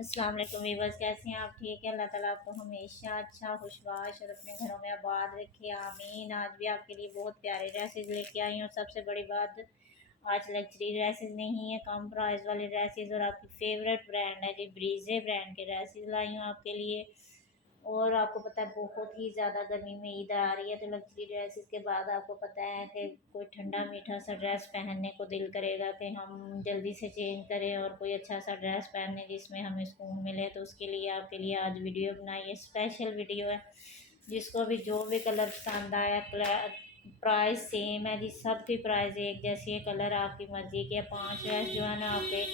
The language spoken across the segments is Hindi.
अस्सलाम वालेकुम वीवर्स, कैसे हैं आप? ठीक है। अल्लाह ताला आपको हमेशा अच्छा खुशबाश और अपने घरों में आबाद रखे, आमीन। आज भी आपके लिए बहुत प्यारे ड्रेसेस लेके आई हूँ। और सबसे बड़ी बात, आज लग्जरी ड्रेसेस नहीं है, कम प्राइस वाले ड्रेसेस और आपकी फेवरेट ब्रांड है जी, ब्रीजे ब्रांड के ड्रेसेस लाई हूँ आपके लिए। और आपको पता है बहुत ही ज़्यादा गर्मी में ईद आ रही है, तो लग्जरी ड्रेसेस के बाद आपको पता है कि कोई ठंडा मीठा सा ड्रेस पहनने को दिल करेगा कि हम जल्दी से चेंज करें और कोई अच्छा सा ड्रेस पहने जिसमें हमें सुकून मिले। तो उसके लिए आपके लिए आज वीडियो बनाई है, स्पेशल वीडियो है। जिसको भी जो भी कलर पसंद आया, प्राइस सेम है जी, सबकी प्राइस एक जैसी है। कलर आपकी मर्ज़ी के। 5 ड्रेस जो है ना आपके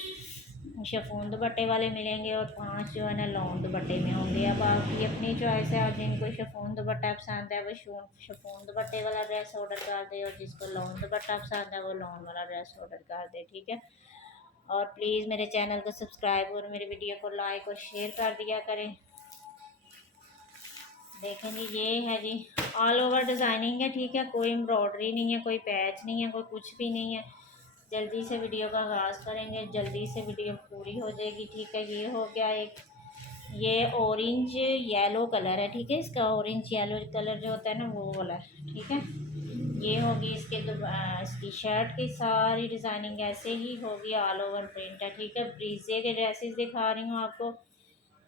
शिफॉन दुपट्टे वाले मिलेंगे और 5 जो है ना लॉन दुपट्टे में होंगे। अब आपकी अपनी चॉइस है, आप जिनको शिफॉन दुपट्टा पसंद है वो शिफॉन दुपट्टे वाला ड्रेस ऑर्डर कर दे, और जिसको लॉन दुपट्टा पसंद है वो लॉन वाला ड्रेस ऑर्डर कर दे, ठीक है। और प्लीज़ मेरे चैनल को सब्सक्राइब और मेरे वीडियो को लाइक और शेयर कर दिया करें। देखें जी, ये है जी, ऑल ओवर डिज़ाइनिंग है, ठीक है। कोई एम्ब्रॉयडरी नहीं है, कोई पैच नहीं है, कोई कुछ भी नहीं है। जल्दी से वीडियो का आगाज़ करेंगे, जल्दी से वीडियो पूरी हो जाएगी, ठीक है। ये हो गया एक, ये ऑरेंज येलो कलर है, ठीक है। इसका ऑरेंज येलो कलर जो होता है ना वो वाला है, ठीक है। ये होगी इसकी शर्ट की सारी डिज़ाइनिंग ऐसे ही होगी, ऑल ओवर प्रिंट है, ठीक है। ब्रीजे के ड्रेसेस दिखा रही हूँ आपको।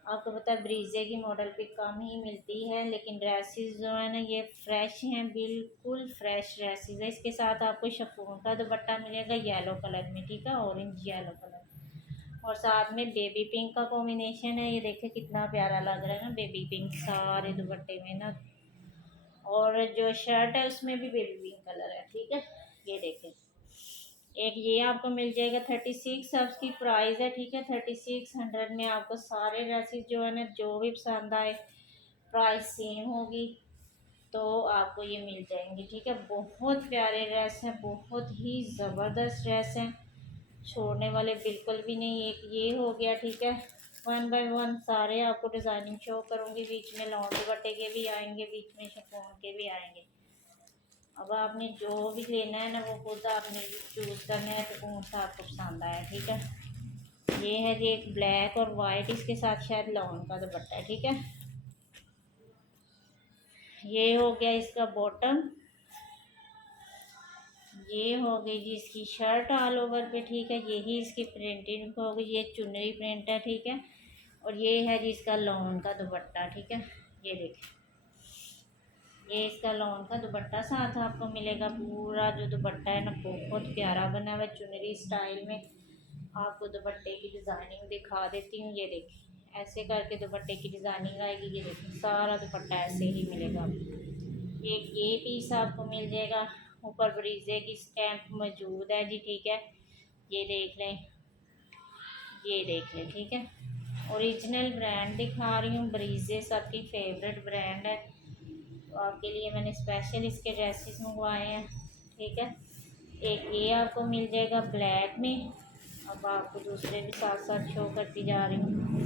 आपको पता है ब्रीजे की मॉडल पे कम ही मिलती है, लेकिन ड्रेसेस जो है ना ये फ्रेश हैं, बिल्कुल फ्रेश ड्रेसेस है। इसके साथ आपको शिफॉन का दुपट्टा मिलेगा येलो कलर में, ठीक है, ऑरेंज येलो कलर। और साथ में बेबी पिंक का कॉम्बिनेशन है। ये देखिए कितना प्यारा लग रहा है ना, बेबी पिंक सारे दुपट्टे में ना। और जो शर्ट है उसमें भी बेबी पिंक कलर है, ठीक है। ये देखें, एक ये आपको मिल जाएगा 36, उसकी प्राइस है, ठीक है। 3600 में आपको सारे ड्रेसेस जो है ना जो भी पसंद आए प्राइस सेम होगी, तो आपको ये मिल जाएंगे, ठीक है। बहुत प्यारे ड्रेस हैं, बहुत ही ज़बरदस्त ड्रेस हैं, छोड़ने वाले बिल्कुल भी नहीं। एक ये हो गया, ठीक है। वन बाय वन सारे आपको डिज़ाइनिंग शो करूँगी। बीच में लॉन्ग दुपट्टे के भी आएंगे, बीच में शिफॉन के भी आएंगे। अब आपने जो भी लेना है ना वो खुद आपने चूज़ करना है तो कौन सा आपको पसंद आया, ठीक है। ये है जी एक ब्लैक और वाइट, इसके साथ शायद लॉन का दुपट्टा है, ठीक है। ये हो गया इसका बॉटम। ये हो गई जी इसकी शर्ट ऑल ओवर पे, ठीक है। यही इसकी प्रिंटिंग हो गई, ये चुनरी प्रिंट है, ठीक है। और ये है जी इसका लॉन का दुपट्टा, ठीक है। ये देखें, ये इसका लॉन का दुपट्टा साथ आपको मिलेगा। पूरा जो दुपट्टा है ना बहुत प्यारा बना हुआ है चुनरी स्टाइल में। आपको दुपट्टे की डिज़ाइनिंग दिखा देती हूँ। ये देखिए ऐसे करके दुपट्टे की डिज़ाइनिंग आएगी। ये देखिए सारा दुपट्टा ऐसे ही मिलेगा आपको। एक ये पीस आपको मिल जाएगा, ऊपर ब्रीजे की स्टैम्प मौजूद है जी, ठीक है। ये देख लें, ये देख लें, ठीक है। ओरिजिनल ब्रांड दिखा रही हूँ, ब्रीजे सबकी फेवरेट ब्रांड है। तो आपके लिए मैंने स्पेशल इसके ड्रेसेस मंगवाए हैं, ठीक है। एक ये आपको मिल जाएगा ब्लैक में। अब आपको दूसरे भी साथ साथ शो करती जा रही हूँ,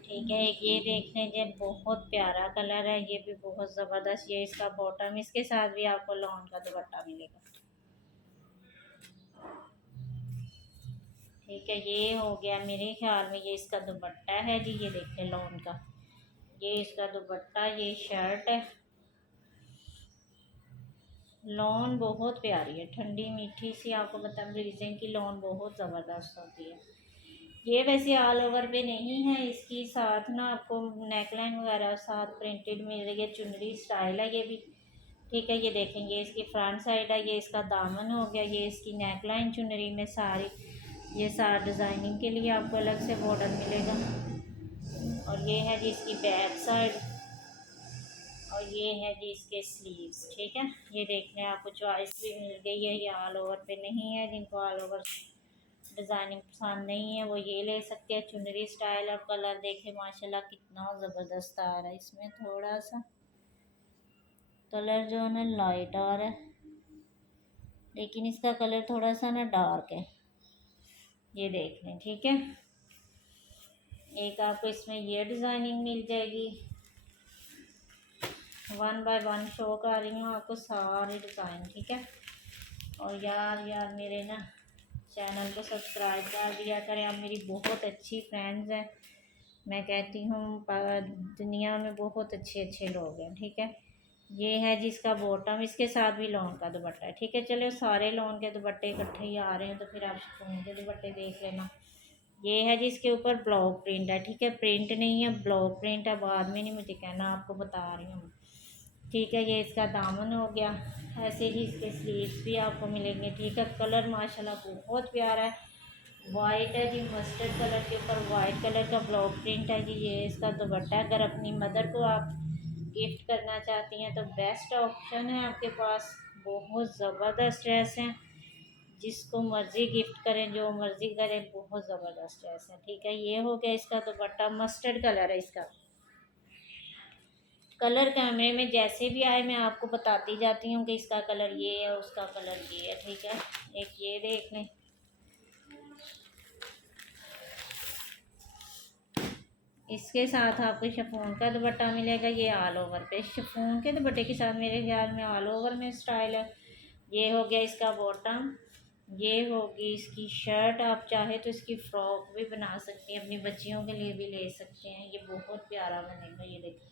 ठीक है। एक ये देख लीजिए, बहुत प्यारा कलर है, ये भी बहुत ज़बरदस्त। ये इसका बॉटम, इसके साथ भी आपको लॉन का दुपट्टा मिलेगा, ठीक है। ये हो गया मेरे ख्याल में, ये इसका दुपट्टा है जी, ये देखिए लॉन का, ये इसका दुपट्टा, ये शर्ट है। लॉन बहुत प्यारी है, ठंडी मीठी सी। आपको बता ब्रीजिंग की लॉन बहुत ज़बरदस्त होती है। ये वैसे ऑल ओवर पे नहीं है, इसकी साथ ना आपको नेकलाइन वगैरह साथ प्रिंटेड मिल रही है, चुनरी स्टाइल है ये भी, ठीक है। ये देखेंगे इसकी फ्रंट साइड है, ये इसका दामन हो गया, ये इसकी नेकलाइन चुनरी में सारी, ये सारा डिज़ाइनिंग के लिए आपको अलग से बॉर्डर मिलेगा। और ये है जी इसकी बैक साइड, और ये है जी इसके स्लीव्स, ठीक है। ये देख लें, आपको चॉइस भी मिल गई है। ये ऑल ओवर पे नहीं है, जिनको ऑल ओवर डिज़ाइनिंग पसंद नहीं है वो ये ले सकते हैं चुनरी स्टाइल। और कलर देखें माशाल्लाह कितना ज़बरदस्त आ रहा है। इसमें थोड़ा सा कलर जो है ना लाइट आ रहा है, लेकिन इसका कलर थोड़ा सा ना डार्क है। ये देख लें, ठीक है। एक आपको इसमें ये डिज़ाइनिंग मिल जाएगी। वन बाय वन शो कर रही हूँ आपको सारे डिज़ाइन, ठीक है। और यार यार मेरे ना चैनल को सब्सक्राइब कर दिया करें। आप मेरी बहुत अच्छी फ्रेंड्स हैं, मैं कहती हूँ दुनिया में बहुत अच्छे अच्छे लोग हैं, ठीक है। ये है जिसका बॉटम, इसके साथ भी लॉन का दुपट्टा है, ठीक है। चलो सारे लॉन के दुपट्टे इकट्ठे ही आ रहे हैं तो फिर आप शिफॉन के दुपट्टे देख लेना। ये है जिसके ऊपर ब्लॉक प्रिंट है, ठीक है, प्रिंट नहीं है, ब्लॉक प्रिंट है। बाद में नहीं मुझे कहना, आपको बता रही हूँ, ठीक है। ये इसका दामन हो गया, ऐसे ही इसके स्लीव्स भी आपको मिलेंगे, ठीक है। कलर माशाल्लाह बहुत प्यारा है, वाइट है जी, मस्टर्ड कलर के ऊपर वाइट कलर का ब्लॉक प्रिंट है जी। ये इसका दुपट्टा है। अगर अपनी मदर को आप गिफ्ट करना चाहती हैं तो बेस्ट ऑप्शन है आपके पास, बहुत ज़बरदस्त ड्रेस है, जिसको मर्ज़ी गिफ्ट करें, जो मर्ज़ी करें, बहुत ज़बरदस्त ड्रेस है, ठीक है। ये हो गया इसका दुपट्टा, मस्टर्ड कलर है इसका। कलर कैमरे में जैसे भी आए मैं आपको बताती जाती हूँ कि इसका कलर ये है, उसका कलर ये है, ठीक है। एक ये देख लें, इसके साथ आपको शिफॉन का दुपट्टा मिलेगा। ये ऑल ओवर पे शिफॉन के दुपट्टे के साथ मेरे ख्याल में ऑल ओवर में स्टाइल है। ये हो गया इसका बॉटम, ये होगी इसकी शर्ट। आप चाहे तो इसकी फ़्रॉक भी बना सकते हैं, अपनी बच्चियों के लिए भी ले सकते हैं, ये बहुत प्यारा बनेगा। ये देखिए,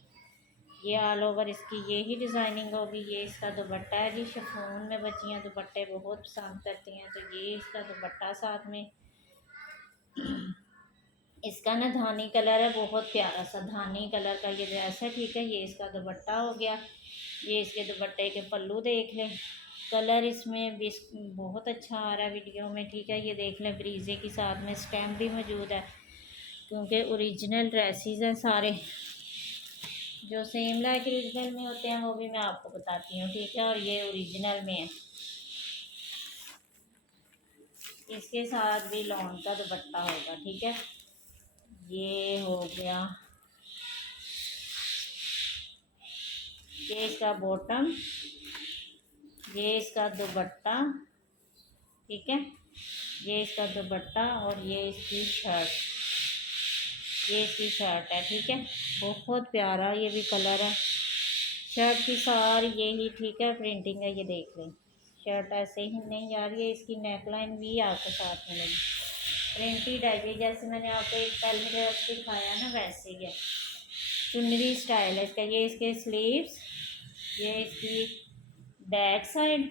ये ऑल ओवर इसकी ये ही डिज़ाइनिंग होगी। ये इसका दुपट्टा है जी, शिफॉन में बच्चियाँ दुपट्टे बहुत पसंद करती हैं, तो ये इसका दुपट्टा साथ में। इसका ना धानी कलर है, बहुत प्यारा सा धानी कलर का ये ड्रेस है, ठीक है। ये इसका दुपट्टा हो गया। ये इसके दुपट्टे के पल्लू देख लें, कलर इसमें भी बहुत अच्छा आ रहा है वीडियो में, ठीक है। ये देख लें, ब्रीजे के साथ में स्टैम्प भी मौजूद है, क्योंकि ओरिजिनल ड्रेसेस हैं सारे, जो सेम लाइक ओरिजिनल में होते हैं वो भी मैं आपको बताती हूँ, ठीक है। और ये ओरिजिनल में है, इसके साथ भी लॉन का दुपट्टा होगा, ठीक है। ये हो गया, ये इसका बॉटम, ये इसका दुपट्टा, ठीक है। ये इसका दुपट्टा और ये इसकी शर्ट, ये इसकी शर्ट है, ठीक है। बहुत प्यारा ये भी कलर है, शर्ट की सारी यही, ठीक है, प्रिंटिंग है। ये देख लें, शर्ट ऐसे ही नहीं यार, ये इसकी नेकलाइन भी आपके साथ मिलेगी, प्रिंटेड है ये, जैसे मैंने आपको एक पहले दिखाया ना वैसे ही है, चुनरी स्टाइल है इसका। ये इसके स्लीव्स, ये इसकी बैक साइड,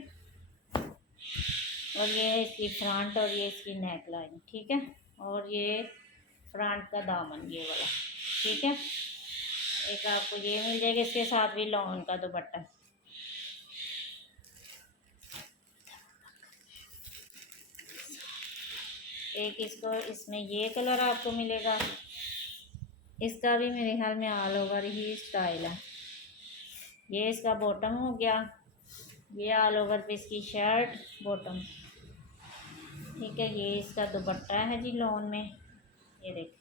और ये है इसकी फ्रंट, और ये इसकी नेक लाइन, ठीक है। और ये फ्रंट का दामन ये वाला, ठीक है। एक आपको ये मिल जाएगा, इसके साथ भी लॉन का दुपट्टा। एक इसको इसमें ये कलर आपको मिलेगा, इसका भी मेरे ख्याल में ऑल ओवर ही स्टाइल है। ये इसका बॉटम हो गया, ये ऑल ओवर पे इसकी शर्ट बॉटम, ठीक है। ये इसका दुपट्टा है जी लॉन में, ये देख,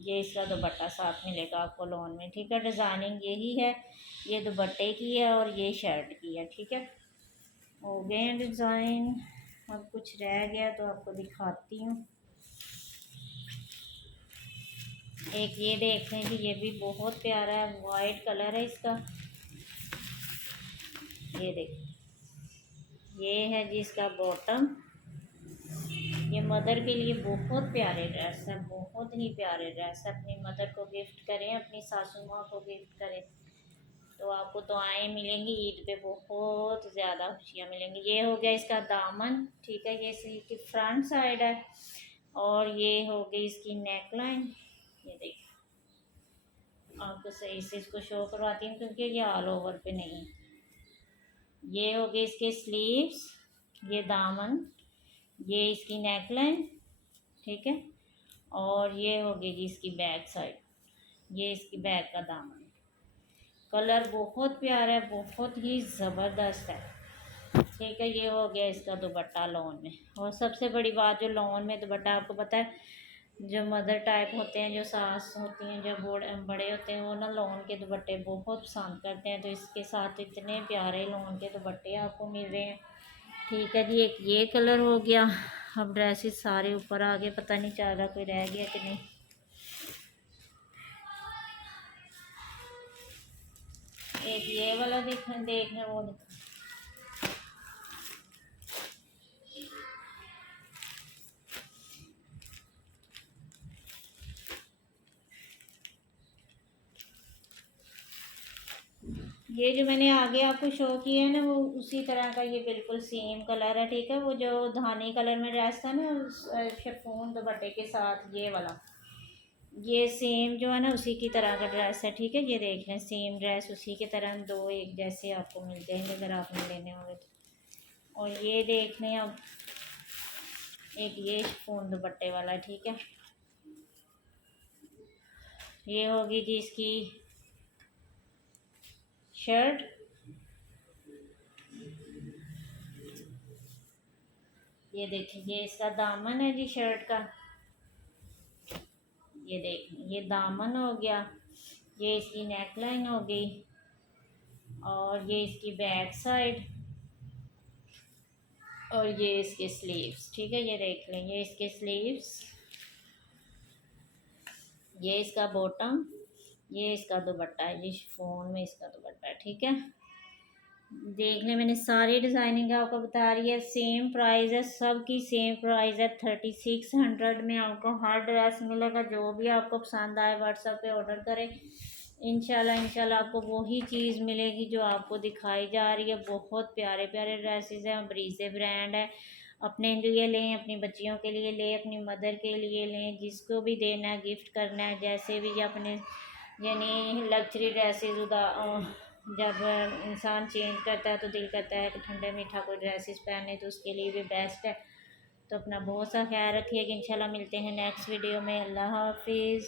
ये इसका दुपट्टा साथ मिलेगा आपको लॉन में, ठीक है। डिज़ाइनिंग यही है, ये दुपट्टे की है और ये शर्ट की है, ठीक है। हो गए हैं डिज़ाइन, अब कुछ रह गया तो आपको दिखाती हूँ। एक ये देख लें कि ये भी बहुत प्यारा है, वाइट कलर है इसका, ये देख, ये है जी इसका बॉटम। ये मदर के लिए बहुत प्यारे ड्रेस है, बहुत ही प्यारे ड्रेस है। अपनी मदर को गिफ्ट करें, अपनी सासू माँ को गिफ्ट करें तो आपको दुआएं मिलेंगी, ईद पे बहुत ज़्यादा खुशियाँ मिलेंगी। ये हो गया इसका दामन, ठीक है, ये इसकी फ्रंट साइड है, और ये हो गई इसकी नेक लाइन। ये देखिए, आपको सही से इसको शो करवाती हूँ क्योंकि ये ऑल ओवर पे नहीं। ये हो गए इसके स्लीव्स, ये दामन, ये इसकी नेक लाइन, ठीक है। और ये हो गई जी इसकी बैक साइड, ये इसकी बैक का दामन। कलर बहुत प्यारा है, बहुत ही ज़बरदस्त है, ठीक है। ये हो गया इसका दुपट्टा लॉन में। और सबसे बड़ी बात, जो लॉन में दुपट्टा, आपको पता है जो मदर टाइप होते हैं, जो सास होती हैं, जो बड़े होते हैं, वो ना लॉन के दुपट्टे बहुत पसंद करते हैं, तो इसके साथ इतने प्यारे लॉन के दुपट्टे आपको मिल रहे हैं, ठीक है जी। एक ये कलर हो गया। अब ड्रेसेस सारे ऊपर आ गए, पता नहीं चल रहा कोई रह गया कि नहीं। एक ये वाला देखने वो देखो, ये जो मैंने आगे आपको शो किया है ना, वो उसी तरह का ये बिल्कुल सेम कलर है, ठीक है। वो जो धानी कलर में ड्रेस था ना शिफॉन दुपट्टे के साथ, ये वाला, ये सेम जो है ना उसी की तरह का ड्रेस है, ठीक है। ये देख लें, सेम ड्रेस उसी की तरह दो एक जैसे आपको मिल जाएंगे अगर आपने लेने होंगे तो। और ये देख लें अब, एक ये शिफॉन दुपट्टे वाला, ठीक है। ये होगी जी इसकी शर्ट। ये देखिए, ये इसका दामन है जी शर्ट का। ये देखिए, ये दामन हो गया, ये इसकी नेक लाइन हो गई, और ये इसकी बैक साइड, और ये इसके स्लीव्स, ठीक है। ये देख लें, ये इसके स्लीव्स, ये इसका बॉटम, ये इसका दुपट्टा है जी, शिफॉन में इसका दुपट्टा है, ठीक है। देख लें, मैंने सारी डिज़ाइनिंग आपको बता रही है, सेम प्राइस है, सब की सेम प्राइस है। 3600 में आपको हर ड्रेस मिलेगा। जो भी आपको पसंद आए व्हाट्सएप पे ऑर्डर करें, इंशाल्लाह आपको वही चीज़ मिलेगी जो आपको दिखाई जा रही है। बहुत प्यारे प्यारे ड्रेसेस हैं, ब्रीजे ब्रांड है। अपने लिए लें, अपनी बच्चियों के लिए लें, अपनी मदर के लिए लें, जिसको भी देना है, गिफ्ट करना है, जैसे भी अपने, यानी लग्जरी ड्रेसेस जब इंसान चेंज करता है तो दिल करता है कि ठंडे मीठा कोई ड्रेसेस पहने, तो उसके लिए भी बेस्ट है। तो अपना बहुत सा ख्याल रखिएगा। इंशाल्लाह मिलते हैं नेक्स्ट वीडियो में। अल्लाह हाफिज़।